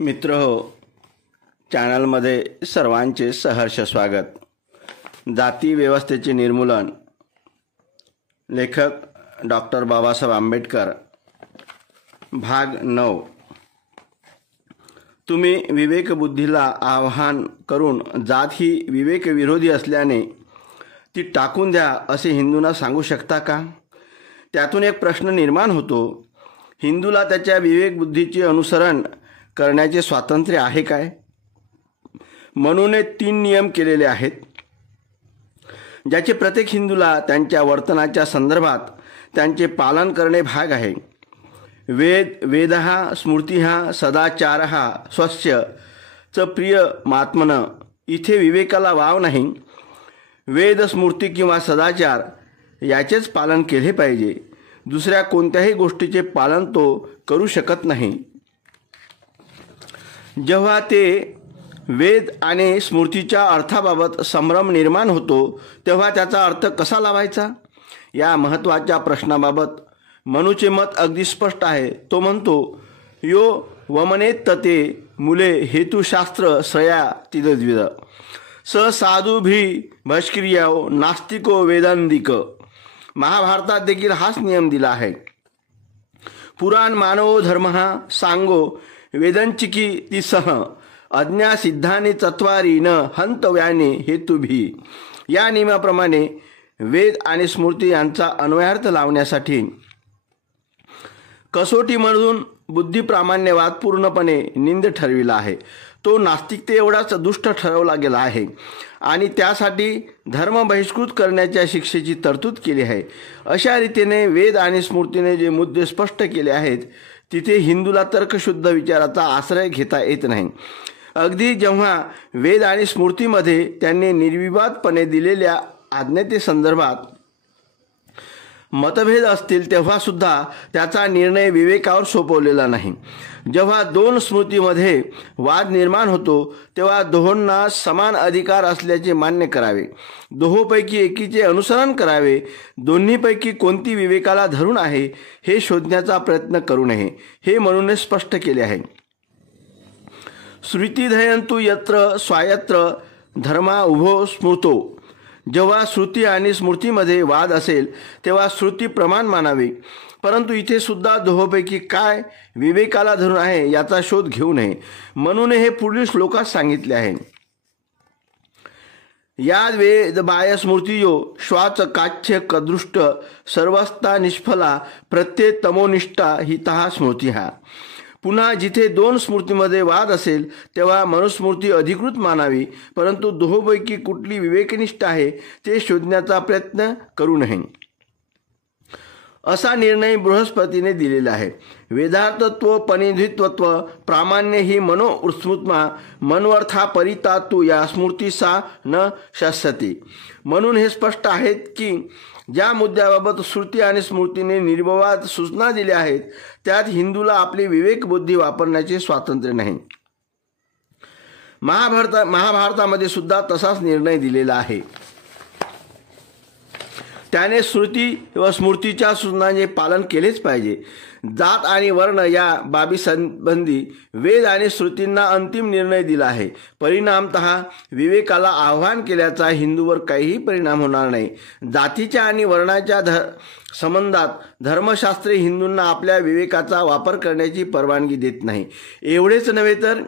मित्रहो, चॅनलमध्ये सर्वांचे सहर्ष स्वागत. जाती व्यवस्थेचे निर्मूलन, लेखक डॉक्टर बाबासाहेब आंबेडकर, भाग 9. तुम्ही विवेकबुद्धीला आवाहन करून जात ही विवेकविरोधी असल्याने ती टाकून द्या असे हिंदूंना सांगू शकता का? त्यातून एक प्रश्न निर्माण होतो. हिंदूला त्याच्या विवेकबुद्धीचे अनुसरण करण्याचे स्वातंत्र्य आहे काय? म्हणून 3 नियम केलेले आहेत, ज्याचे प्रत्येक हिंदूला त्यांच्या वर्तनाच्या संदर्भात त्यांचे पालन करणे भाग आहे. वेदः स्मृतिः सदाचारः स्वस्य च प्रियमात्मन. इथे विवेकाला वाव नाही. वेद, स्मृती किंवा सदाचार याचेच पालन केले पाहिजे. दुसऱ्या कोणत्याही गोष्टीचे पालन तो करू शकत नाही. जेव्हा ते वेद आणि स्मृतीच्या अर्थाबाबत संभ्रम निर्माण होतो तेव्हा त्याचा अर्थ कसा लावायचा या महत्त्वाच्या प्रश्नाबाबत मनूचे मत अगदी स्पष्ट आहे. तो म्हणतो, यो वमनेत तते मुले हेतुशास्त्र श्रया तिद्विद स साधुभी भष्क्रियो नास्तिको वेदांतिक. महाभारतात देखील हाच नियम दिला आहे. पुराण मानवो धर्म सांगो वेदंचिकी तिसह अज्ञा सिद्धाने चत्वारी न हंतव्याने हेतुभी. या नियमाप्रमाणे वेद आणि स्मृती यांचा अन्वयार्थ लावण्यासाठी कसोटी म्हणून बुद्धिप्रामाण्यवाद पूर्णपणे निंद ठरविला आहे. तो नास्तिकते एवढाच दुष्ट ठरवला गेला आहे आणि त्यासाठी धर्म बहिष्कृत करण्याच्या शिक्षेची तरतूद केली आहे. अशा रीतीने वेद आणि स्मृतीने जे मुद्दे स्पष्ट केले आहेत तिथे हिंदूला तर्कशुद्ध विचाराचा आश्रय घेता येत नाही. अगदी जेव्हा वेद आणि स्मृतीमध्ये त्यांनी निर्विवादपणे दिलेल्या आज्ञेसंदर्भात मतभेद असतील तेव्हा सुद्धा त्याचा निर्णय विवेकावर सोपवलेला नाही. जेव्हा 2 स्मृतीमध्ये वाद निर्माण होतो तेव्हा दोहोंना समान अधिकार असल्याचे मान्य करावे. दोहोंपैकी एकीचे अनुसरण करावे. दोन्हीपैकी कोणती विवेकाला धरून आहे हे शोधण्याचा प्रयत्न करू नये, हे म्हणून स्पष्ट केले आहे. श्रुतिधयंतु यत्र स्वायत्र धर्मा उभो स्मृतो. जेव्हा श्रुती आणि स्मृतीमध्ये वाद असेल तेव्हा श्रुती प्रमाण मानावे. परंतु इथे सुद्धा दोहोंपैकी काय विवेकाला धरून आहे याचा शोध घेऊ नये म्हणून हे पुढील श्लोकात सांगितले आहे. याद वेद बाय स्मृतियो श्वाच काच्य कदृष्ट सर्वस्ता निष्फला प्रत्यय तमोनिष्ठा हितः स्मृतिः. पुन्हा जिथे 2 स्मृतीमध्ये वाद असेल तेव्हा मनुस्मृती अधिकृत मानावी. परंतु दोहोंपैकी कुठली विवेकनिष्ठ आहे ते शोधण्याचा प्रयत्न करू नये असा निर्णय बृहस्पतीने दिलेला आहे. वेदार्थत्व पनिधित्वत्व प्रामाण्य ही मनो उत्स्मृत्मा मनोर्था परितातु या स्मृतीसा न शस्यते. म्हणून हे स्पष्ट आहे की ज्या मुद्द्याबाबत श्रुती आणि स्मृतीने निर्विवाद सूचना दिल्या आहेत त्यात हिंदूला आपली विवेकबुद्धी वापरण्याचे स्वातंत्र्य नाही. महाभारतामध्ये सुद्धा तसाच निर्णय दिलेला आहे. त्याने श्रुती व स्मृतीच्या सूचनांचे पालन केलेच पाहिजे. जात आणि वर्ण या बाबीसंबंधी वेद आणि श्रुतींना अंतिम निर्णय दिला आहे. परिणामतः विवेकाला आव्हान केल्याचा हिंदूवर काहीही परिणाम होणार नाही. जातीच्या आणि वर्णाच्या संबंधात धर्मशास्त्रे हिंदूंना आपल्या विवेकाचा वापर करण्याची परवानगी देत नाही. एवढेच नव्हे तर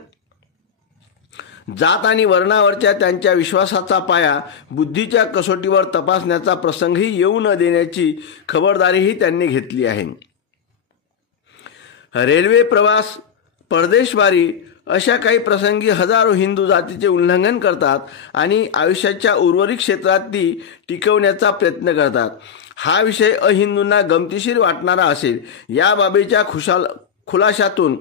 जात आणि वर्णावरच्या त्यांच्या विश्वासाचा पाया बुद्धीच्या कसोटीवर तपासण्याचा प्रसंगही येऊ न देण्याची खबरदारीही त्यांनी घेतली आहे. रेल्वे प्रवास, परदेशवारी अशा काही प्रसंगी हजारो हिंदू जातीचे उल्लंघन करतात आणि आयुष्याच्या उर्वरित क्षेत्रात ती टिकवण्याचा प्रयत्न करतात. हा विषय अहिंदूंना गमतीशीर वाटणारा असेल. या बाबीच्या खुलाशातून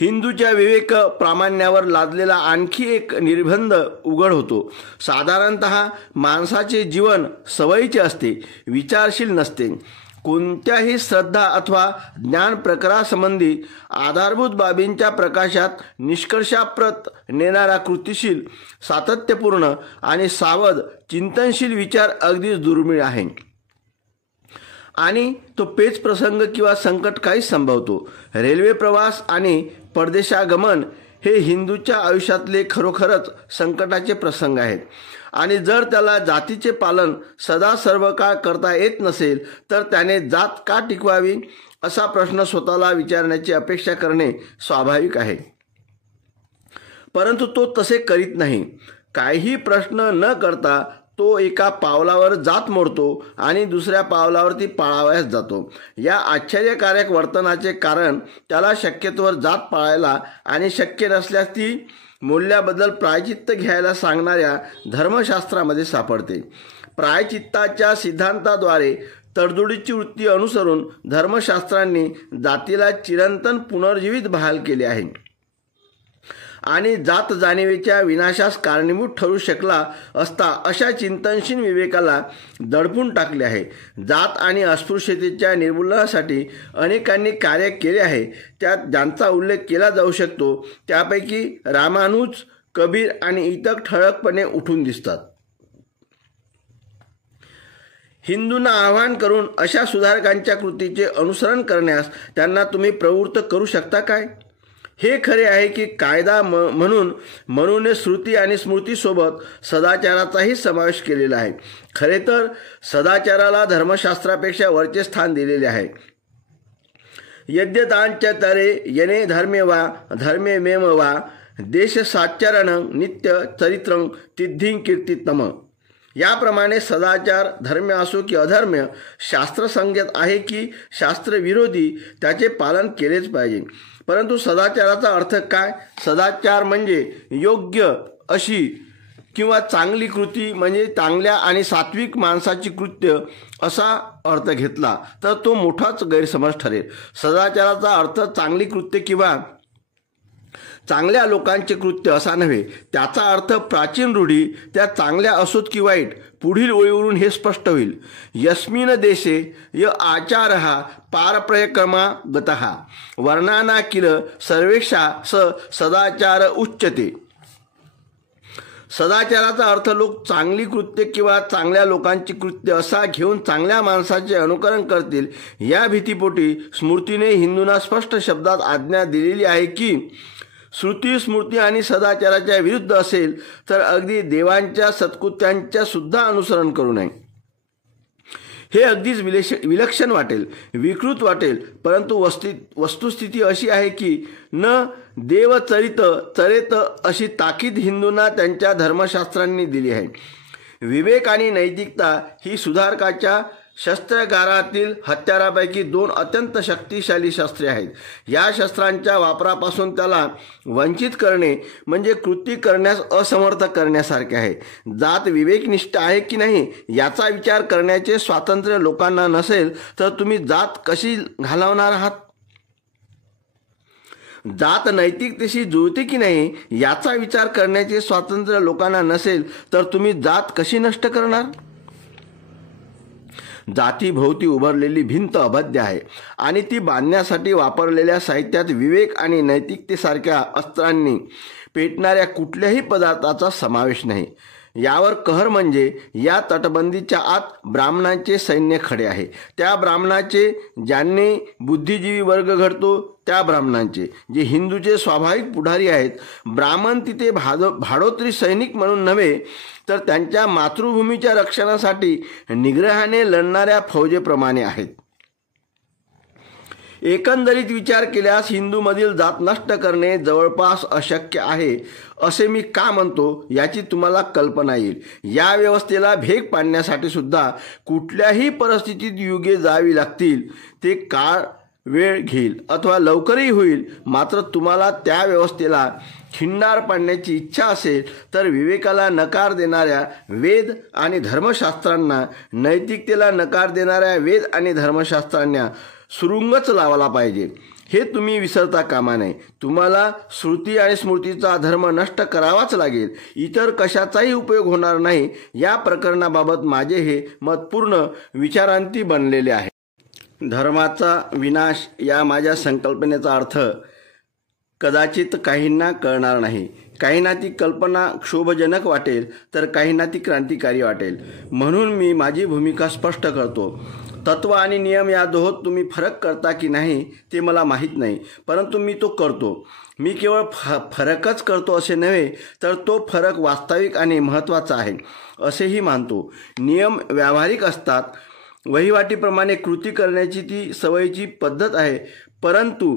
हिंदूच्या विवेक प्रामाण्यावर लादलेला आणखी एक निर्बंध उघड होतो. साधारणतः माणसाचे जीवन सवयीचे असते, विचारशील नसते. कोणत्याही श्रद्धा अथवा ज्ञान प्रकारासंबंधी आधारभूत बाबींच्या प्रकाशात निष्कर्षाप्रत नेणारा कृतिशील, सातत्यपूर्ण आणि सावध चिंतनशील विचार अगदीच दुर्मिळ आहे. आणि तो पेच प्रसंग किंवा संकट काहीच संभवतो. रेल्वे प्रवास आणि परदेशागमन हे हिंदूच्या आयुष्यातले खरोखरच संकटाचे प्रसंग आहेत. आणि जर त्याला जातीचे पालन सदा सर्व काळ करता येत नसेल तर त्याने जात का टिकवावी असा प्रश्न स्वतःला विचारण्याची अपेक्षा करणे स्वाभाविक आहे. परंतु तो तसे करीत नाही. काही प्रश्न न करता तो एका पावलावर जात मोडतो आणि दुसऱ्या पावलावरती पाळावयास जातो. या आश्चर्यकारक वर्तनाचे कारण त्याला शक्यतोवर जात पाळायला आणि शक्य नसल्यास ती मोडल्याबद्दल प्रायचित्त घ्यायला सांगणाऱ्या धर्मशास्त्रामध्ये सापडते. प्रायचित्ताच्या सिद्धांताद्वारे तडजोडीची वृत्ती अनुसरून धर्मशास्त्रांनी जातीला चिरंतन पुनर्जीवित बहाल केले आहे आणि जात जाणीवेच्या विनाशास कारणीभूत ठरू शकला असता अशा चिंतनशील विवेकाला दडपून टाकले आहे. जात आणि अस्पृश्यतेच्या निर्मूलनासाठी अनेकांनी कार्य केले आहे. त्यात ज्यांचा उल्लेख केला जाऊ शकतो त्यापैकी रामानुज, कबीर आणि इतर ठळकपणे उठून दिसतात. हिंदूंना आवाहन करून अशा सुधारकांच्या कृतीचे अनुसरण करण्यास त्यांना तुम्ही प्रवृत्त करू शकता काय? हे खरे आहे की कायदा म्हणून मनुने श्रुती आणि स्मृतीसोबत सदाचाराचाही समावेश केलेला आहे. खरे तर सदाचाराला धर्मशास्त्रापेक्षा वरचे स्थान दिलेले आहे. यद्यतांच तरे यने धर्मे वा धर्मे मेम वा देश साचारण नित्य चरित्रं तिद्धिं कीर्तितम. याप्रमाणे सदाचार धर्म असो की अधर्म्य शास्त्रसंगत आहे की शास्त्रविरोधी त्याचे पालन केलेच पाहिजे. परंतु सदाचाराचा अर्थ काय? सदाचार म्हणजे योग्य अशी किंवा चांगली कृती म्हणजे चांगल्या आणि सात्विक माणसाची कृत्य असा अर्थ घेतला तर तो मोठाच गैरसमज ठरेल. सदाचाराचा अर्थ चांगली कृत्य किंवा चांगल्या लोकांचे कृत्य असा नव्हे. त्याचा अर्थ प्राचीन रूढी त्या चांगल्या असोत की वाईट. पुढील ओळीवरून हे स्पष्ट होईल. यस्मिन देशे य आचारः पारप्रयक्रमा गतः वर्णाना किल सर्वेषा स सदाचार उच्यते. सदाचाराचा अर्थ लोक चांगली कृत्य किंवा चांगल्या लोकांची कृत्य असा घेऊन चांगल्या माणसाचे अनुकरण करतील या भीतीपोटी स्मृतीने हिंदूंना स्पष्ट शब्दात आज्ञा दिलेली आहे की श्रुती स्मृती आणि सदाचाराच्या विरुद्ध असेल तर अगदी देवांच्या सत्कृत्यांच्या सुद्धा अनुसरण करू नये. हे अगदीच विलक्षण वाटेल, विकृत वाटेल, परंतु वस्तुस्थिती अशी आहे की न देव चरेत अशी ताकीद हिंदूंना त्यांच्या धर्मशास्त्रांनी दिली आहे. विवेक आणि नैतिकता ही सुधारकाच्या शस्त्रागारातील हत्यारापैकी दोन अत्यंत शक्तिशाली शस्त्रे आहेत. या शस्त्रांच्या वापरापासून त्याला वंचित करणे म्हणजे कृती करण्यास असमर्थ करण्यासारखे आहे. जात विवेकनिष्ठ आहे की नाही याचा विचार करण्याचे स्वातंत्र्य लोकांना नसेल तर तुम्ही जात कशी घालवणार आहात? जात नैतिकतेशी जुळते की नाही याचा विचार करण्याचे स्वातंत्र्य लोकांना नसेल तर तुम्ही जात कशी नष्ट करणार? जातीभोवती उभारलेली भिंत अभद्य आहे आणि ती बांधण्यासाठी वापरलेल्या साहित्यात विवेक आणि नैतिकतेसारख्या अस्त्रांनी पेटणाऱ्या कुठल्याही पदार्थाचा समावेश नाही. यावर कहर म्हणजे या तटबंदीच्या आत ब्राह्मणांचे सैन्य खडे आहे. त्या ब्राह्मणाचे ज्यांनी बुद्धिजीवी वर्ग घडतो त्या ब्राह्मणांचे जे हिंदूचे स्वाभाविक पुढारी आहेत. ब्राह्मण तिथे भाडोत्री सैनिक म्हणून नव्हे तर त्यांच्या मातृभूमीच्या रक्षणासाठी निग्रहाने लढणाऱ्या फौजेप्रमाणे आहेत. एकंदरीत विचार केल्यास हिंदूमधील जात नष्ट करणे जवळपास अशक्य आहे असे मी का म्हणतो याची तुम्हाला कल्पना येईल. या व्यवस्थेला भेग पाडण्यासाठी सुद्धा कुठल्याही परिस्थितीत युगे जावी लागतील. ते काळ वेळ घेईल अथवा लवकरही होईल. मात्र तुम्हाला त्या व्यवस्थेला खिंडार पाडण्याची इच्छा असेल तर विवेकाला नकार देणाऱ्या वेद आणि धर्मशास्त्रांना, नैतिकतेला नकार देणाऱ्या वेद आणि धर्मशास्त्रांना सुरुंगच लावला पाहिजे. हे तुम्ही विसरता कामा नये. तुम्हाला श्रुती आणि स्मृतीचा धर्म नष्ट करावाच लागेल. इतर कशाचाही उपयोग होणार नाही. या प्रकरणाबाबत माझे हे मत पूर्ण विचारांती बनलेले आहे. धर्माचा विनाश या माझ्या संकल्पनेचा अर्थ कदाचित काहींना कळणार नाही. काहींना ती कल्पना क्षोभजनक वाटेल तर काहींना ती क्रांतिकारी वाटेल. म्हणून मी माझी भूमिका स्पष्ट करतो. तत्व आणि नियम या दोहोत तुम्ही फरक करता की नाही ते मला माहीत नाही, परंतु मी तो करतो. मी केवळ फरकच करतो असे नव्हे, तर तो फरक वास्तविक आणि महत्त्वाचा आहे असेही मानतो. नियम व्यावहारिक असतात. वहिवाटीप्रमाणे कृती करण्याची ती सवयीची पद्धत आहे, परंतु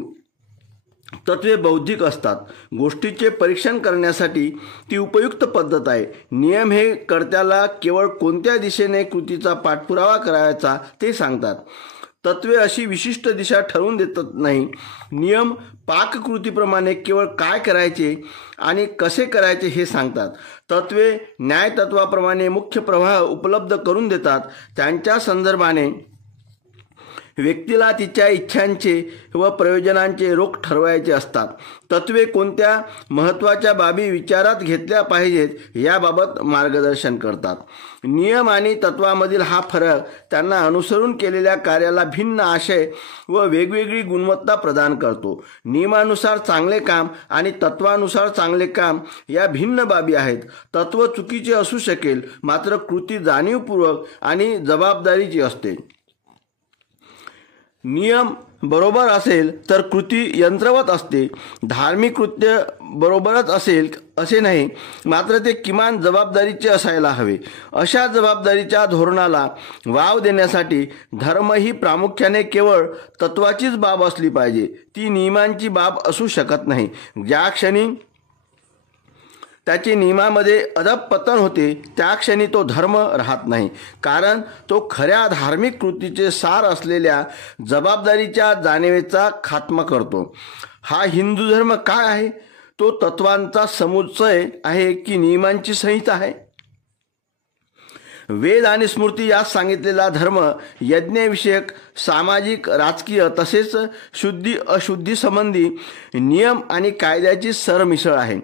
तत्वे बौद्धिक असतात. गोष्टीचे परीक्षण करण्यासाठी ती उपयुक्त पद्धत आहे. नियम हे कर्त्याला केवळ कोणत्या दिशेने कृतीचा पाठपुरावा करायचा ते सांगतात. तत्वे अशी विशिष्ट दिशा ठरवून देतात नाही. नियम पाककृतीप्रमाणे केवळ काय करायचे आणि कसे करायचे हे सांगतात. तत्वे न्यायतत्वाप्रमाणे मुख्य प्रवाह उपलब्ध करून देतात. त्यांच्या संदर्भाने व्यक्तीला तिच्या इच्छांचे व प्रयोजनांचे रोख ठरवायचे असतात. तत्वे कोणत्या महत्त्वाच्या बाबी विचारात घेतल्या पाहिजेत याबाबत मार्गदर्शन करतात. नियम आणि तत्वामधील हा फरक त्यांना अनुसरून केलेल्या कार्याला भिन्न आशय व वेगवेगळी गुणवत्ता प्रदान करतो. नियमानुसार चांगले काम आणि तत्वानुसार चांगले काम या भिन्न बाबी आहेत. तत्व चुकीचे असू शकेल, मात्र कृती जाणीवपूर्वक आणि जबाबदारीची असते. नियम बरोबर असेल तर कृती यंत्रवत असते. धार्मिक कृत्य बरोबरच असेल असे नाही, मात्र ते किमान जबाबदारीचे असायला हवे. अशा जबाबदारीच्या धोरणाला वाव देण्यासाठी धर्म ही प्रामुख्याने केवळ तत्वाचीच बाब असली पाहिजे, ती नियमांची बाब असू शकत नाही. ज्या क्षणी त्याचे नियमामध्ये अधःपतन होते त्या क्षणी तो धर्म राहत नाही, कारण तो खऱ्या धार्मिक कृतीचे सार असलेल्या जबाबदारीच्या जाणीवेचा खात्मा करतो. हा हिंदू धर्म काय आहे? तो तत्वांचा समुच्चय आहे की नियमांची संहिता आहे? वेद आणि स्मृती यात सांगितलेला धर्म यज्ञविषयक, सामाजिक, राजकीय तसेच शुद्धी अशुद्धी संबंधी नियम आणि कायद्याची सरमिसळ आहे.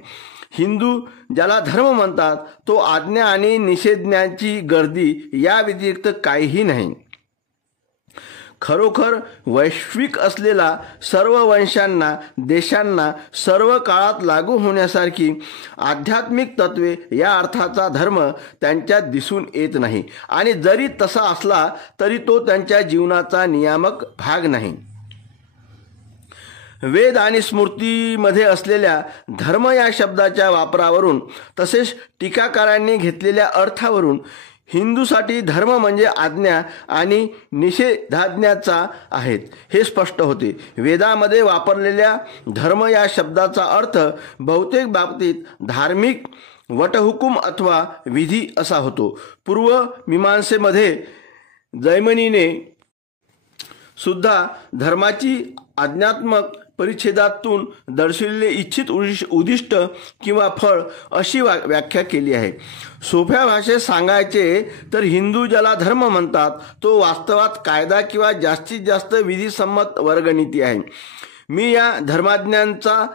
हिंदू ज्याला धर्म म्हणतात तो आज्ञा आणि निषेधांची गर्दी या व्यतिरिक्त काहीही नाही. खरोखर वैश्विक असलेला सर्व वंशांना, देशांना, सर्व काळात लागू होण्यासारखी आध्यात्मिक तत्वे या अर्थाचा धर्म त्यांच्यात दिसून येत नाही, आणि जरी तसा असला तरी तो त्यांच्या जीवनाचा नियामक भाग नाही. वेद आणि स्मृतीमध्ये असलेल्या धर्म या शब्दाच्या वापरावरून तसेच टीकाकारांनी घेतलेल्या अर्थावरून हिंदूसाठी धर्म म्हणजे आज्ञा आणि निषेधाज्ञाचा आहेत हे स्पष्ट होते. वेदामध्ये वापरलेल्या धर्म या शब्दाचा अर्थ बहुतेक बाबतीत धार्मिक वटहुकूम अथवा विधी असा होतो. पूर्व मीमांसेमध्ये जैमिनीने सुद्धा धर्माची आज्ञात्मक परिच्छेदातून दर्शविलेले इच्छित उद्दिष्ट किंवा फळ अशी व्याख्या केली आहे. सोप्या भाषेत सांगायचे तर हिंदू ज्याला धर्म म्हणतात तो वास्तवात कायदा किंवा जास्तीत जास्त विधिसंमत वर्गनीती आहे. मी या धर्माज्ञांचा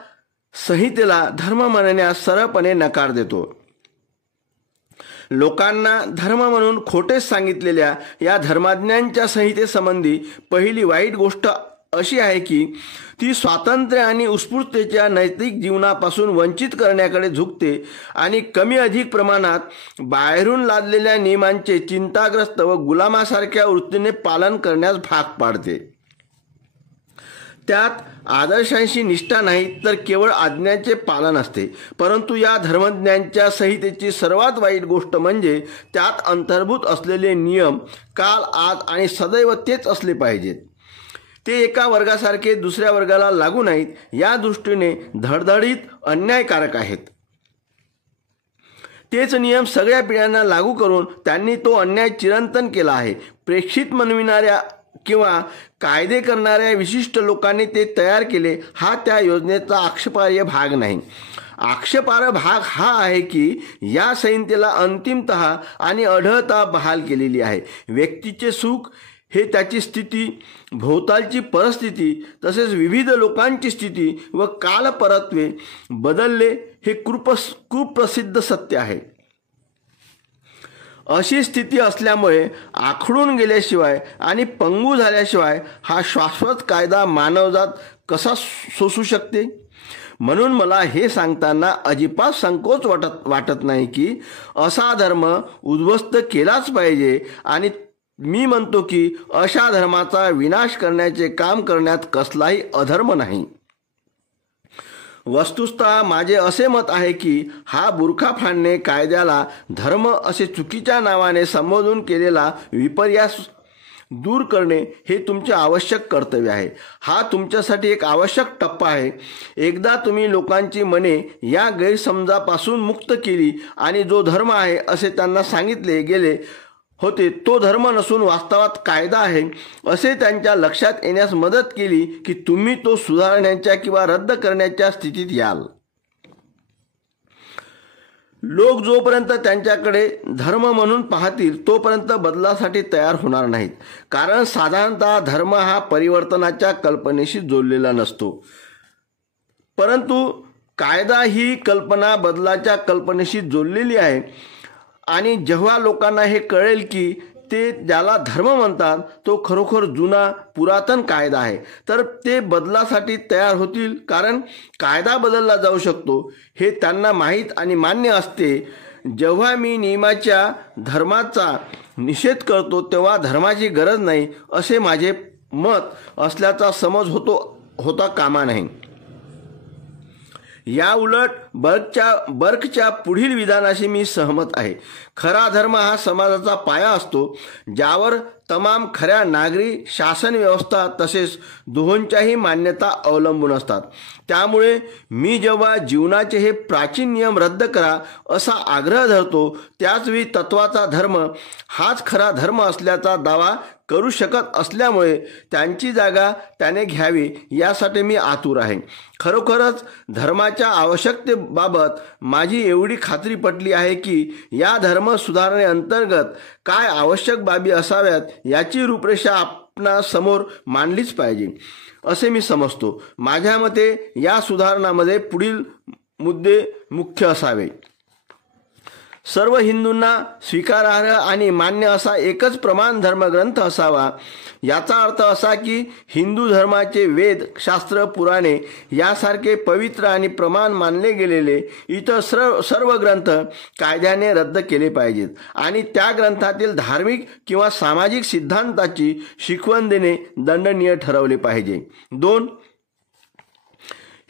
संहितेला धर्म म्हणण्यास सरळपणे नकार देतो. लोकांना धर्म म्हणून खोटेच सांगितलेल्या या धर्माज्ञांच्या संहितेसंबंधी पहिली वाईट गोष्ट अशी आहे की ती स्वातंत्र्य आणि उत्स्फूर्ततेच्या नैतिक जीवनापासून वंचित करण्याकडे झुकते आणि कमी अधिक प्रमाणात बाहेरून लादलेल्या नियमांचे चिंताग्रस्त व गुलामासारख्या वृत्तीने पालन करण्यास भाग पाडते. त्यात आदर्शांशी निष्ठा नाही तर केवळ आज्ञांचे पालन असते. परंतु या धर्मज्ञांच्या संहितेची सर्वात वाईट गोष्ट म्हणजे त्यात अंतर्भूत असलेले नियम काल, आज आणि सदैव तेच असले पाहिजेत. ते एका वर्गासारखे दुसऱ्या वर्गाला लागू नाहीत या दृष्टीने धडधडीत अन्यायकारक आहेत. तेच नियम सगळ्या पिढ्यांना लागू करून त्यांनी तो अन्याय चिरंतन केला आहे. प्रेक्षित म्हणविणाऱ्या किंवा कायदे करणाऱ्या विशिष्ट लोकांनी ते तयार केले हा त्या योजनेचा आक्षेपार्ह भाग नाही. आक्षेपार्ह भाग हा आहे की या संहितेला अंतिमतः आणि अढळता बहाल केलेली आहे. व्यक्तीचे सुख हे त्याची स्थिती, भोवतालची परिस्थिती तसेच विविध लोकांची स्थिती व कालपरत्वे बदलले हे कुप्रसिद्ध सत्य आहे. अशी स्थिती असल्यामुळे आखडून गेल्याशिवाय आणि पंगू झाल्याशिवाय हा शाश्वत कायदा मानवजात कसा सोसू शकते? म्हणून मला हे सांगताना अजिबात संकोच वाटत नाही की असा धर्म उद्ध्वस्त केलाच पाहिजे आणि मी म्हणतो की अशा धर्माचा विनाश करण्याचे काम करण्यात कसलाही अधर्म नाही. वस्तुतः माझे असे मत आहे की हा बुरखा फाडणे कायद्याला धर्म असे चुकीच्या नावाने संबोधून केलेला विपर्यास दूर करणे हे तुमचे आवश्यक कर्तव्य आहे. हा तुमच्यासाठी एक आवश्यक टप्पा आहे. एकदा तुम्ही लोकांची मने या गैरसमजापासून मुक्त केली आणि जो धर्म आहे असे त्यांना सांगितले गेले होते तो धर्म नसून वास्तवात कायदा आहे असे त्यांच्या लक्षात येण्यास मदत केली की तुम्ही तो सुधारण्याच्या किंवा रद्द करण्याच्या स्थितीत याल. लोक जोपर्यंत त्यांच्याकडे धर्म म्हणून पाहतील तोपर्यंत बदलासाठी तयार होणार नाहीत. कारण साधारणतः धर्म हा परिवर्तनाच्या कल्पनेशी जोडलेला नसतो, परंतु कायदा ही कल्पना बदलाच्या कल्पनेशी जोडलेली आहे. आणि जेव्हा लोकांना हे कळेल की ते ज्याला धर्म म्हणतात तो खरोखर जुना पुरातन कायदा आहे तर ते बदलासाठी तयार होतील. कारण कायदा बदलला जाऊ शकतो हे त्यांना माहीत आणि मान्य असते. जेव्हा मी नियमाच्या धर्माचा निषेध करतो तेव्हा धर्माची गरज नाही असे माझे मत असल्याचा समज होता कामा नये. या उलट बर्कच्या पुढील विधानाशी मी सहमत आहे. खरा धर्म हा समाजाचा पाया असतो ज्यावर तमाम खऱ्या नागरी शासन व्यवस्था तसेच दोहोंच्याही मान्यता अवलंबून असतात. त्यामुळे मी जेव्हा जीवनाचे हे प्राचीन नियम रद्द करा असा आग्रह धरतो त्याचवेळी तत्वाचा धर्म हाच खरा धर्म असल्याचा दावा करू शकत असल्यामुळे त्यांची जागा त्याने घ्यावी यासाठी मी आतुर आहे. खरोखरच धर्माच्या आवश्यकतेबाबत माझी एवढी खात्री पटली आहे की या धर्म सुधारणेअंतर्गत काय आवश्यक बाबी असाव्यात याची रूपरेषा आपणासमोर मांडलीच पाहिजे असे मी समजतो. माझ्या मते या सुधारणामध्ये पुढील मुद्दे मुख्य असावे. सर्व हिंदूंना स्वीकारार्ह आणि मान्य असा एकच प्रमाण धर्मग्रंथ असावा. याचा अर्थ असा की हिंदू धर्माचे वेद, शास्त्र, पुराणे यासारखे पवित्र आणि प्रमाण मानले गेलेले इतर सर्व ग्रंथ कायद्याने रद्द केले पाहिजेत आणि त्या ग्रंथातील धार्मिक किंवा सामाजिक सिद्धांताची शिकवण देणे दंडनीय ठरवले पाहिजे. 2.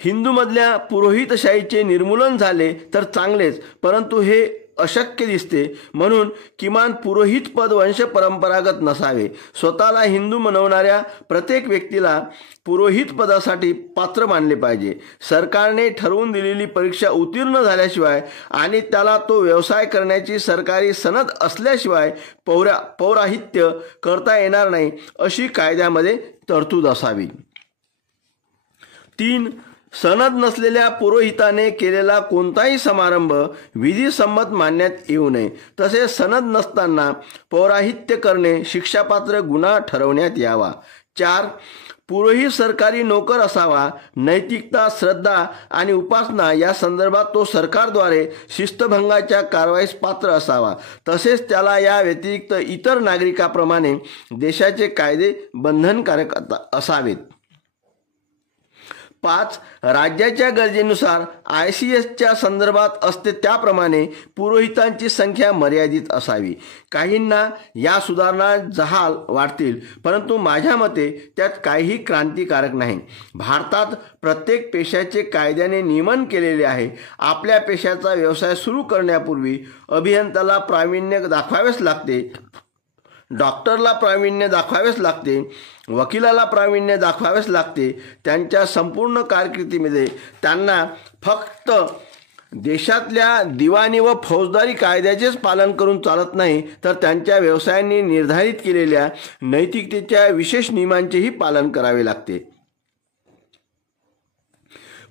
हिंदूमधल्या पुरोहितशाहीचे निर्मूलन झाले तर चांगलेच, परंतु हे अशक्य दिसते. म्हणून किमान पुरोहित पद वंशपरंपरागत नसावे. स्वतःला हिंदू म्हणवणाऱ्या प्रत्येक व्यक्तीला पुरोहित पदासाठी पात्र मानले पाहिजे. सरकारने ठरवून दिलेली परीक्षा उत्तीर्ण झाल्याशिवाय आणि त्याला तो व्यवसाय करण्याची सरकारी सनद असल्याशिवाय पौराहित्य करता येणार नाही अशी कायद्यामध्ये तरतूद असावी. 3. सनद नसलेल्या पुरोहिताने केलेला कोणताही समारंभ विधिसंमत मानण्यात येऊ नये. तसेच सनद नसताना पौराहित्य करणे शिक्षापात्र गुन्हा ठरवण्यात यावा. 4. पुरोहित सरकारी नोकर असावा. नैतिकता, श्रद्धा आणि उपासना या संदर्भात तो सरकारद्वारे शिस्तभंगाच्या कारवाईस पात्र असावा. तसेच त्याला या व्यतिरिक्त इतर नागरिकाप्रमाणे देशाचे कायदे बंधनकारक असावेत. 5. राज्याच्या गरजेनुसार ICSच्या संदर्भात असते त्याप्रमाणे पुरोहितांची संख्या मर्यादित असावी. काहींना या सुधारणा जहाल वाटतील, परंतु माझ्या मते त्यात काहीही क्रांतिकारक नाही. भारतात प्रत्येक पेशाचे कायद्याने नियमन केलेले आहे. आपल्या पेशाचा व्यवसाय सुरू करण्यापूर्वी अभियंत्याला प्रावीण्य दाखवावेच लागते, डॉक्टरला प्रावीण्य दाखवावेच लागते, वकिलाला प्रावीण्य दाखवावेच लागते. त्यांच्या संपूर्ण कारकिर्दीमध्ये त्यांना फक्त देशातल्या दिवाणी व फौजदारी कायद्याचेच पालन करून चालत नाही, तर त्यांच्या व्यवसायांनी निर्धारित केलेल्या नैतिकतेच्या विशेष नियमांचेही पालन करावे लागते.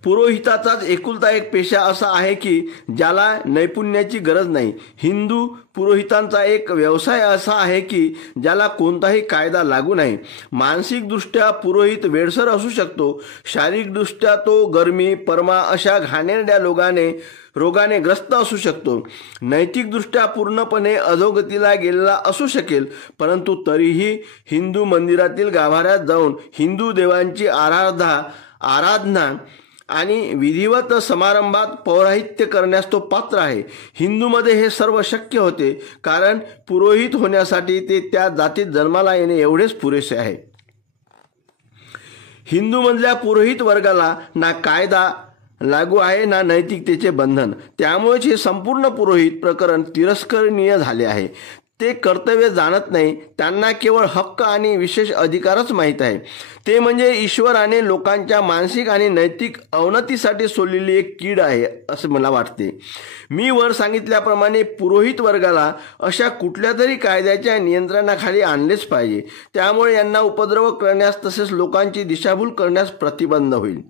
पुरोहिताचाच एकुलता एक पेशा असा आहे की ज्याला नैपुण्याची गरज नाही. हिंदू पुरोहितांचा एक व्यवसाय असा आहे की ज्याला कोणताही कायदा लागू नाही. मानसिकदृष्ट्या पुरोहित वेडसर असू शकतो. शारीरिकदृष्ट्या तो गरमी, परमा अशा घाणेरड्या रोगाने ग्रस्त असू शकतो. नैतिकदृष्ट्या पूर्णपणे अधोगतीला गेलेला असू शकेल, परंतु तरीही हिंदू मंदिरातील गाभाऱ्यात जाऊन हिंदू देवांची आराधना आणि विधिवत समारंभात पौरोहित्य करण्यास तो पात्र आहे. हिंदूमध्ये हे सर्व शक्य होते, कारण पुरोहित होण्यासाठी ते त्या जातीत जन्माला येणे एवढेच पुरेसे आहे. हिंदूमधल्या पुरोहित वर्गाला ना कायदा लागू आहे ना नैतिकतेचे बंधन. त्यामुळेच हे संपूर्ण पुरोहित प्रकरण तिरस्करणीय झाले आहे. ते कर्तव्य जाणत नाही. त्यांना केवळ हक्क आणि विशेष अधिकारच माहीत आहे, ते म्हणजे ईश्वराने लोकांच्या मानसिक आणि नैतिक अवनतीसाठी सोडलेली एक कीड आहे असे मला वाटते. मी वर सांगितल्याप्रमाणे पुरोहित वर्गाला अशा कुठल्या तरी कायद्याच्या नियंत्रणाखाली आणलेच पाहिजे. त्यामुळे यांना उपद्रव करण्यास तसेच लोकांची दिशाभूल करण्यास प्रतिबंध होईल.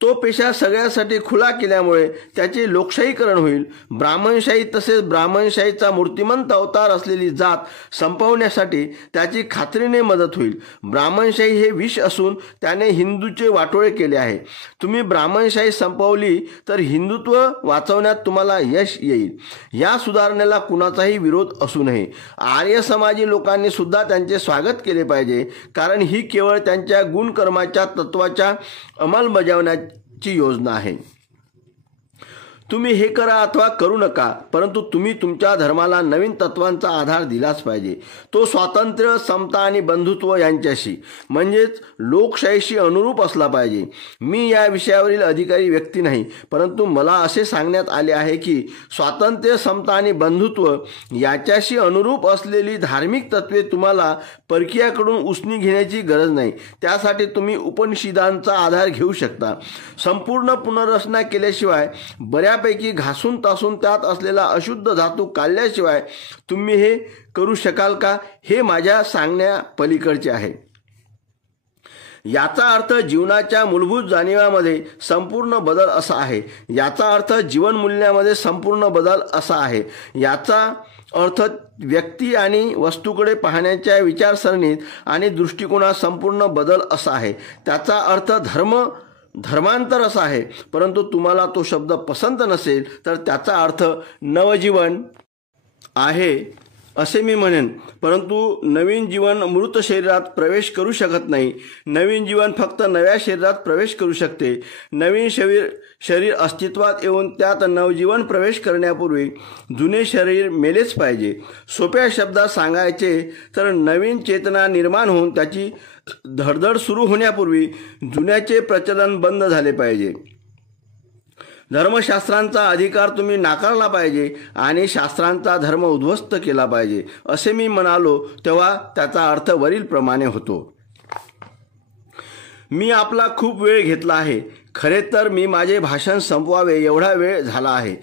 तो पेशा सगळ्यासाठी खुला केल्यामुळे त्याचे लोकशाहीकरण होईल. ब्राह्मणशाही तसेच ब्राह्मणशाहीचा मूर्तिमंत अवतार असलेली जात संपवण्यासाठी त्याची खात्रीने मदत होईल. ब्राह्मणशाही हे विष असून त्याने हिंदूचे वाटोळे केले आहे. तुम्ही ब्राह्मणशाही संपवली तर हिंदुत्व वाचवण्यात तुम्हाला यश येईल. या सुधारणेला कुणाचाही विरोध असू नये. आर्य समाजी लोकांनी सुद्धा त्यांचे स्वागत केले पाहिजे, कारण ही केवळ त्यांच्या गुणकर्माच्या तत्वाच्या अंमलबजावण्याची योजना आहे. तुम्ही हे करा अथवा करू नका, परंतु तुम्ही तुमच्या धर्माला नवीन तत्वांचा आधार दिलाच पाहिजे. तो स्वातंत्र्य, समता आणि बंधुत्व यांच्याशी म्हणजेच लोकशाहीशी अनुरूप असला पाहिजे. मी या विषयावरील अधिकारी व्यक्ती नाही, परंतु मला असे सांगण्यात आले आहे की स्वातंत्र्य, समता आणि बंधुत्व याच्याशी अनुरूप असलेली धार्मिक तत्त्वे तुम्हाला परकीयाकडून उसनी घेण्याची गरज नाही. त्यासाठी तुम्ही उपनिषदांचा आधार घेऊ शकता. संपूर्ण पुनर्रचना केल्याशिवाय, बऱ्यापैकी घासून तासून त्यात असलेला अशुद्ध धातू काढल्याशिवाय तुम्ही हे करू शकाल का, हे माझ्या सांगण्या पलीकडचे आहे. याचा अर्थ जीवनाच्या मूलभूत जाणीवामध्ये संपूर्ण बदल असा आहे. याचा अर्थ जीवनमूल्यामध्ये संपूर्ण बदल असा आहे. याचा अर्थ व्यक्ती आणि वस्तूकडे पाहण्याच्या विचारसरणीत आणि दृष्टिकोनात संपूर्ण बदल असा आहे. त्याचा अर्थ धर्मांतर असा आहे. परंतु तुम्हाला तो शब्द पसंत नसेल तर त्याचा अर्थ नवजीवन आहे असे मी म्हणेन. परंतु नवीन जीवन मृत शरीरात प्रवेश करू शकत नाही. नवीन जीवन फक्त नव्या शरीरात प्रवेश करू शकते. नवीन शरीर अस्तित्वात येऊन त्यात नवजीवन प्रवेश करण्यापूर्वी जुने शरीर मेलेच पाहिजे. सोप्या शब्दात सांगायचे तर नवीन चेतना निर्माण होऊन त्याची धडधड सुरू होण्यापूर्वी जुन्याचे प्रचलन बंद झाले पाहिजे. धर्मशास्त्रांचा अधिकार तुम्ही नाकारला पाहिजे आणि शास्त्रांचा धर्म उद्ध्वस्त केला पाहिजे असे मी म्हणालो तेव्हा त्याचा अर्थ वरील प्रमाणे होतो. मी आपला खूप वेळ घेतला आहे. खरे तर मी माझे भाषण संपवावे एवढा वेळ झाला आहे.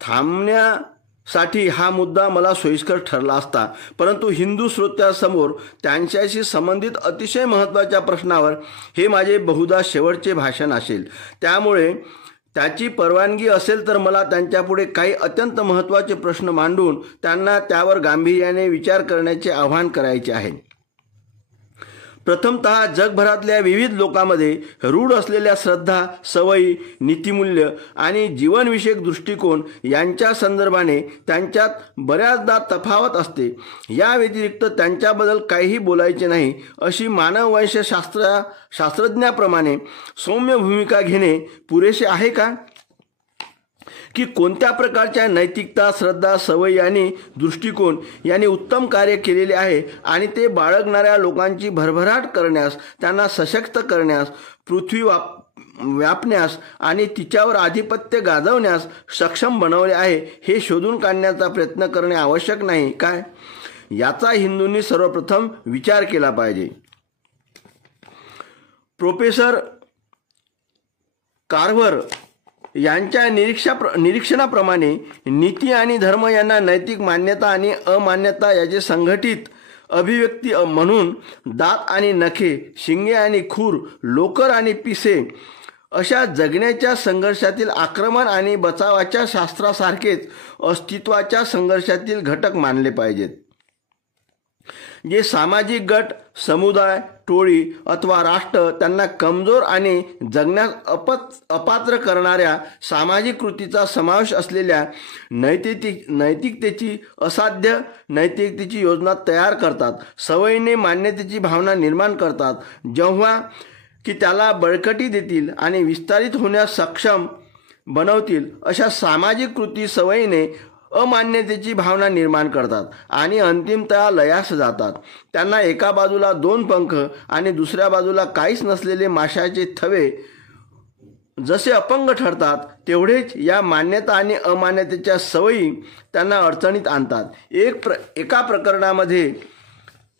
थांबण्यासाठी हा मुद्दा मला सोयीस्कर ठरला असता, परंतु हिंदू श्रोत्यासमोर त्यांच्याशी संबंधित अतिशय महत्त्वाच्या प्रश्नावर हे माझे बहुधा शेवटचे भाषण असेल. त्यामुळे त्याची परवानगी असेल तर मला त्यांच्यापुढे काही अत्यंत महत्त्वाचे प्रश्न मांडून त्यांना त्यावर गांभीर्याने विचार करण्याचे आवाहन करायचे आहे. प्रथमतः जगभरातल्या विविध लोकांमध्ये रूढ असलेल्या श्रद्धा, सवयी, नीतिमूल्य आणि जीवनविषयक दृष्टिकोन यांच्या संदर्भाने त्यांच्यात बऱ्याचदा तफावत असते. या व्यतिरिक्त त्यांच्याबद्दल काहीही बोलायचे नाही अशी मानववंश शास्त्रज्ञाप्रमाणे सौम्य भूमिका घेणे पुरेसे आहे का? की कोणत्या प्रकारच्या नैतिकता, श्रद्धा, सवयी आणि दृष्टिकोन यांनी उत्तम कार्य केलेले आहे आणि ते बाळगणाऱ्या लोकांची भरभराट करण्यास, त्यांना सशक्त करण्यास, पृथ्वी व्यापण्यास आणि तिच्यावर आधिपत्य गाजवण्यास सक्षम बनवले आहे हे शोधून काढण्याचा प्रयत्न करणे आवश्यक नाही काय? याचा हिंदूंनी सर्वप्रथम विचार केला पाहिजे. प्रोफेसर कार्व्हर यांच्या निरीक्षणाप्रमाणे नीती आणि धर्म यांना नैतिक मान्यता आणि अमान्यता याचे संघटित अभिव्यक्ती म्हणून दात आणि नखे, शिंगे आणि खूर, लोकर आणि पिसे अशा जगण्याच्या संघर्षातील आक्रमण आणि बचावाच्या शास्त्रासारखेच अस्तित्वाच्या संघर्षातील घटक मानले पाहिजेत. जे सामाजिक गट, समुदाय, टोळी अथवा राष्ट्र त्यांना कमजोर आणि जगण्यास अपात्र करणाऱ्या सामाजिक कृतीचा समावेश असलेल्या नैतिकतेची असाध्य नैतिकतेची योजना तयार करतात, सवयीने मान्यतेची भावना निर्माण करतात. जेव्हा की त्याला बळकटी देतील आणि विस्तारित होण्यास सक्षम बनवतील अशा सामाजिक कृती सवयीने अमान्यतेची भावना निर्माण करतात आणि अंतिमतः लयास जातात. त्यांना एका बाजूला 2 पंख आणि दुसऱ्या बाजूला काहीच नसलेले माशाचे थवे जसे अपंग ठरतात, तेवढेच या मान्यता आणि अमान्यतेच्या सवयी त्यांना अडचणीत आणतात. एका प्रकरणामध्ये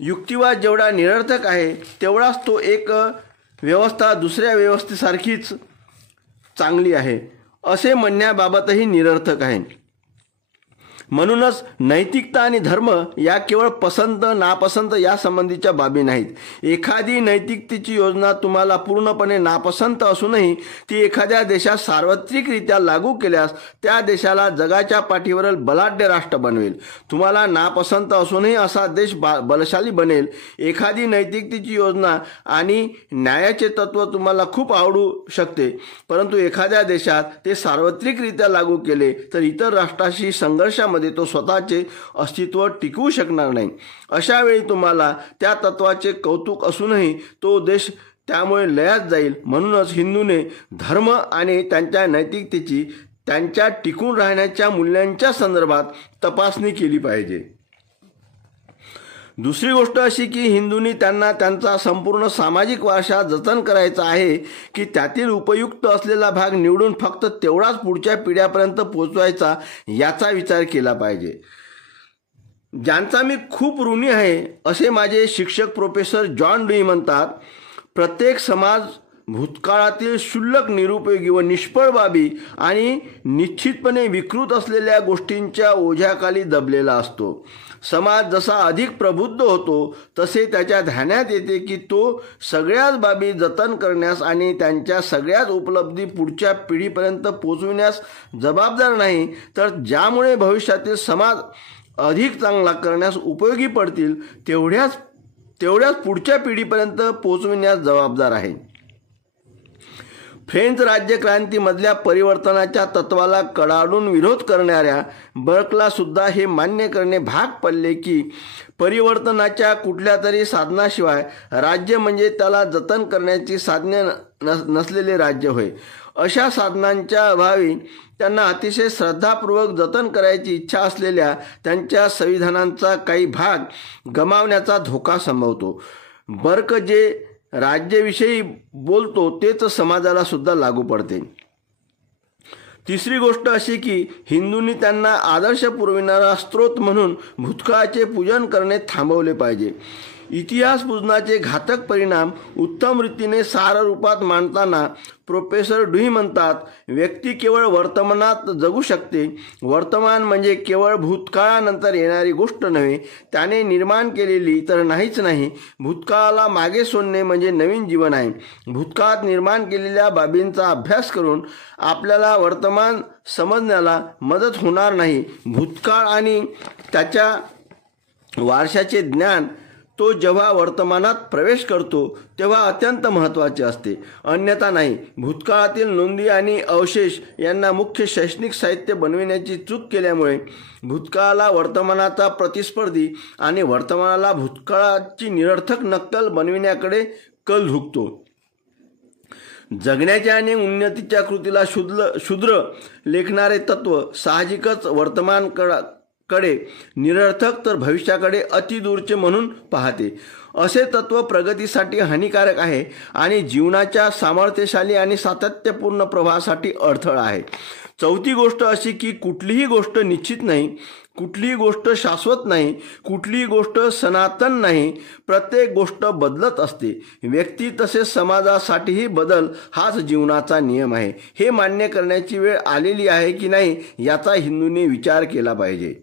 युक्तिवाद जेवढा निरर्थक आहे, तेवढाच तो एक व्यवस्था दुसऱ्या व्यवस्थेसारखीच चांगली आहे असे म्हणण्याबाबतही निरर्थक आहे. म्हणूनच नैतिकता आणि धर्म या केवळ पसंत नापसंत या संबंधीच्या बाबी नाहीत. एखादी नैतिकतेची योजना तुम्हाला पूर्णपणे नापसंत असूनही ती एखाद्या देशात सार्वत्रिकरित्या लागू केल्यास त्या देशाला जगाच्या पाठीवरील बलाढ्य राष्ट्र बनवेल. तुम्हाला नापसंत असूनही असा देश बलशाली बनेल. एखादी नैतिकतेची योजना आणि न्यायाचे तत्त्व तुम्हाला खूप आवडू शकते, परंतु एखाद्या देशात ते सार्वत्रिकरित्या लागू केले तर इतर राष्ट्राशी संघर्षामध्ये तो स्वतःचे अस्तित्व टिकवू शकणार नाही. अशा वेळी तुम्हाला त्या तत्वाचे कौतुक असूनही तो देश त्यामुळे लयास जाईल. म्हणूनच हिंदूने धर्म आणि त्यांच्या नैतिकतेची त्यांच्या टिकून राहण्याच्या मूल्यांच्या संदर्भात तपासणी केली पाहिजे. दुसरी गोष्ट अशी की हिंदूंनी त्यांना त्यांचा संपूर्ण सामाजिक वारसा जतन करायचा आहे की त्यातील उपयुक्त असलेला भाग निवडून फक्त तेवढाच पुढच्या पिढ्यापर्यंत पोचवायचा याचा विचार केला पाहिजे. ज्यांचा मी खूप ऋणी आहे असे माझे शिक्षक प्रोफेसर जॉन ड्यूई म्हणतात, प्रत्येक समाज भूतकाळातील क्षुल्लक, निरुपयोगी व निष्फळ बाबी आणि निश्चितपणे विकृत असलेल्या गोष्टींच्या ओझ्याखाली दबलेला असतो. समाज जसा अधिक प्रबुद्ध होतो तसे त्याच्या ध्यानात येते की तो सगळ्याच बाबी जतन करण्यास आणि त्यांच्या सगळ्याच उपलब्धी पुढच्या पिढीपर्यंत पोचविण्यास जबाबदार नाही, तर ज्यामुळे भविष्यातील समाज अधिक चांगला करण्यास उपयोगी पडतील तेवढ्याच पुढच्या पिढीपर्यंत पोचविण्यास जबाबदार आहे. फ्रेंच राज्यक्रांतीमधल्या परिवर्तनाच्या तत्वाला कडाडून विरोध करणाऱ्या बर्कला सुद्धा हे मान्य करणे भाग पडले की परिवर्तनाच्या कुठल्या तरी साधनाशिवाय राज्य म्हणजे त्याला जतन करण्याची साधने नसलेले राज्य होय. अशा साधनांच्या अभावी त्यांना अतिशय श्रद्धापूर्वक जतन करायची इच्छा असलेल्या त्यांच्या संविधानांचा काही भाग गमावण्याचा धोका संभवतो. बर्क जे राज्याविषयी बोलतो तेच समाजाला सुद्धा लागू पडते. तिसरी गोष्ट अशी की हिंदूंनी त्यांना आदर्श पुरविणारा स्रोत म्हणून भूतकाळाचे पूजन करणे थांबवले पाहिजे. इतिहास पूजनाचे घातक परिणाम उत्तम रीतीने सार रूपात मांडताना प्रोफेसर ड्यूई म्हणतात, व्यक्ती केवळ वर्तमानात जगू शकते. वर्तमान म्हणजे केवळ भूतकाळानंतर येणारी गोष्ट नव्हे, त्याने निर्माण केलेली तर नाहीच नाही. भूतकाळाला मागे सोडणे म्हणजे नवीन जीवन आहे. भूतकाळात निर्माण केलेल्या बाबींचा अभ्यास करून आपल्याला वर्तमान समजण्याला मदत होणार नाही. भूतकाळ आणि त्याच्या वारशाचे ज्ञान तो जेव्हा वर्तमानात प्रवेश करतो तेव्हा अत्यंत महत्त्वाचे असते, अन्यथा नाही. भूतकाळातील नोंदी आणि अवशेष यांना मुख्य शैक्षणिक साहित्य बनविण्याची चूक केल्यामुळे भूतकाळाला वर्तमानाचा प्रतिस्पर्धी आणि वर्तमानाला भूतकाळाची निरर्थक नक्कल बनविण्याकडे कल झुकतो. जगण्याच्या आणि उन्नतीच्या कृतीला शूद्र लेखणारे तत्व साहजिकच वर्तमानकडे निरर्थक तर भविष्याकडे अतिदूरचे म्हणून पाहते. असे तत्व प्रगतीसाठी हानिकारक आहे आणि जीवनाच्या सामर्थ्यशाली आणि सातत्यपूर्ण प्रवाहासाठी अडथळा आहे. चौथी गोष्ट अशी की कुठलीही गोष्ट निश्चित नाही, कुठलीही गोष्ट शाश्वत नाही, कुठलीही गोष्ट सनातन नाही. प्रत्येक गोष्ट बदलत असते. व्यक्ती तसेच समाजासाठीही बदल हाच जीवनाचा नियम आहे. हे मान्य करण्याची वेळ आलेली आहे की नाही याचा हिंदूंनी विचार केला पाहिजे.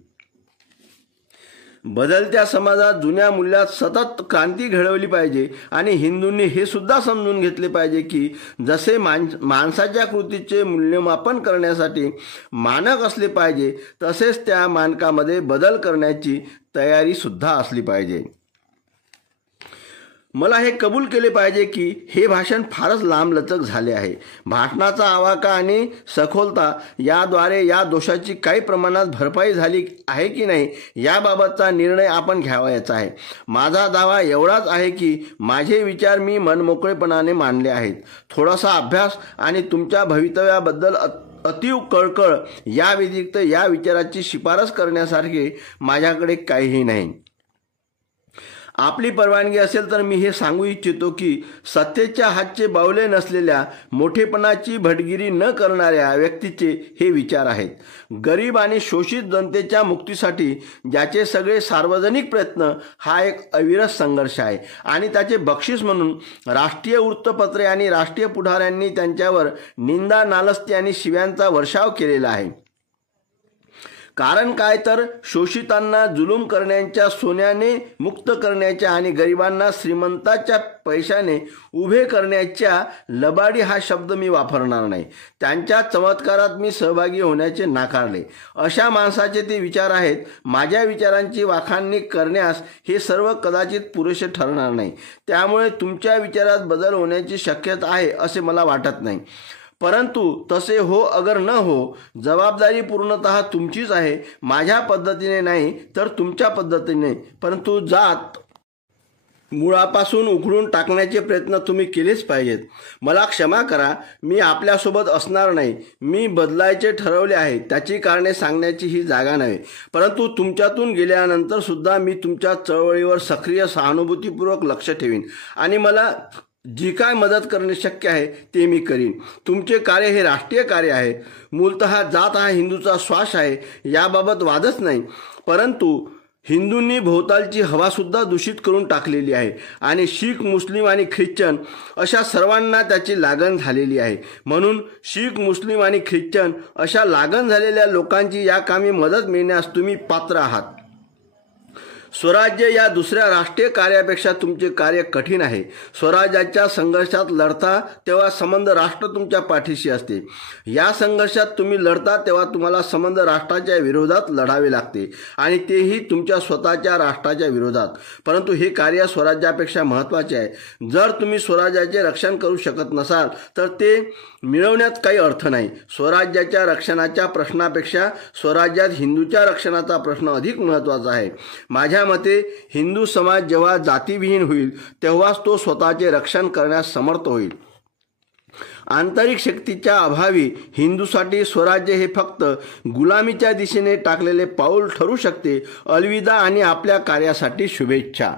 बदलत्या समाजात जुन्या मूल्यात सतत क्रांती घडवली पाहिजे आणि हिंदूंनी हे सुद्धा समजून घेतले पाहिजे की जसे माणसाच्या कृतीचे मूल्यमापन करण्यासाठी मानक असले पाहिजे तसेच त्या मानकामध्ये बदल करण्याची तयारी सुद्धा असली पाहिजे. मला हे कबूल केले पाहिजे की हे भाषण फारच लांबलचक झाले आहे. भाषणाचा आवाका आणि सखोलता याद्वारे या दोषाची काही प्रमाणात भरपाई झाली आहे की नाही याबाबतचा निर्णय आपण घ्यावयाचा आहे. माझा दावा एवढाच आहे की माझे विचार मी मनमोकळेपणाने मांडले आहेत. थोडासा अभ्यास आणि तुमच्या भवितव्याबद्दल अतीव कळकळ या व्यतिरिक्त या विचाराची शिफारस करण्यासारखे माझ्याकडे काहीही नाही. आपली परवानगी असेल तर मी हे सांगू इच्छितो की सत्तेच्या हातचे बावले नसलेल्या, मोठेपणाची भटगिरी न करणाऱ्या व्यक्तीचे हे विचार आहेत. गरीब आणि शोषित जनतेच्या मुक्तीसाठी ज्याचे सगळे सार्वजनिक प्रयत्न हा एक अविरत संघर्ष आहे आणि त्याचे बक्षीस म्हणून राष्ट्रीय वृत्तपत्रे आणि राष्ट्रीय पुढाऱ्यांनी त्यांच्यावर निंदा, नालस्ती आणि शिव्यांचा वर्षाव केलेला आहे. कारण काय तर शोषितांना जुलूम करण्याच्या, सोन्याने मुक्त करण्याच्या आणि गरिबांना श्रीमंताच्या पैशाने उभे करण्याच्या लबाडी हा शब्द मी वापरणार नाही. त्यांच्या चमत्कारात मी सहभागी होण्याचे नाकारले. अशा माणसाचे ते विचार आहेत. माझ्या विचारांची वाखाणणी करण्यास हे सर्व कदाचित पुरेसे ठरणार नाही. त्यामुळे तुमच्या विचारात बदल होण्याची शक्यता आहे असे मला वाटत नाही. परंतु तसे हो अगर न हो, जबाबदारी पूर्णतः तुमचीच आहे. माझ्या पद्धतीने नाही तर तुमच्या पद्धतीने. परंतु जात मुळापासून उखडून टाकण्याचे प्रयत्न तुम्ही केलेच पाहिजेत. मला क्षमा करा, मी आपल्यासोबत असणार नाही. मी बदलायचे ठरवले आहे. त्याची कारणे सांगण्याची ही जागा नव्हे. परंतु तुमच्यातून गेल्यानंतर सुद्धा मी तुमच्या चळवळीवर सक्रिय, सहानुभूतीपूर्वक लक्ष ठेवीन आणि मला जी काय मदत करणे शक्य आहे ते मी करीन. तुमचे कार्य हे राष्ट्रीय कार्य आहे. मूलतः जात हा हिंदूचा श्वास आहे, याबाबत वादच नाही. परंतु हिंदूंनी भोवतालची हवासुद्धा दूषित करून टाकलेली आहे आणि शीख, मुस्लिम आणि ख्रिश्चन अशा सर्वांना त्याची लागण झालेली आहे. म्हणून शीख, मुस्लिम आणि ख्रिश्चन अशा लागण झालेल्या लोकांची या कामी मदत मिळण्यास तुम्ही पात्र आहात. स्वराज्य या दुसऱ्या राष्ट्रीय कार्यापेक्षा तुमचे कार्य कठीण आहे. स्वराज्याच्या संघर्षात लढता तेव्हा संबंध राष्ट्र तुमच्या पाठीशी असते. या संघर्षात तुम्ही लढता तेव्हा तुम्हाला संबंध राष्ट्राच्या विरोधात लढावे लागते आणि तेही तुमच्या स्वतःच्या राष्ट्राच्या विरोधात. परंतु हे कार्य स्वराज्यापेक्षा महत्त्वाचे आहे. जर तुम्ही स्वराज्याचे रक्षण करू शकत नसाल तर ते मिळवण्यात काही अर्थ नाही. स्वराज्याच्या रक्षणाच्या प्रश्नापेक्षा स्वराज्यात हिंदूच्या रक्षणाचा प्रश्न अधिक महत्त्वाचा आहे. माझ्या मते हिंदू समाज जेव्हा जातीविहीन होईल तेव्हाच तो स्वतःचे रक्षण करण्यास समर्थ होईल. आंतरिक शक्तीच्या अभावी हिंदूसाठी स्वराज्य हे फक्त गुलामीच्या दिशेने टाकलेले पाऊल ठरू शकते. अलविदा आणि आपल्या कार्यासाठी शुभेच्छा.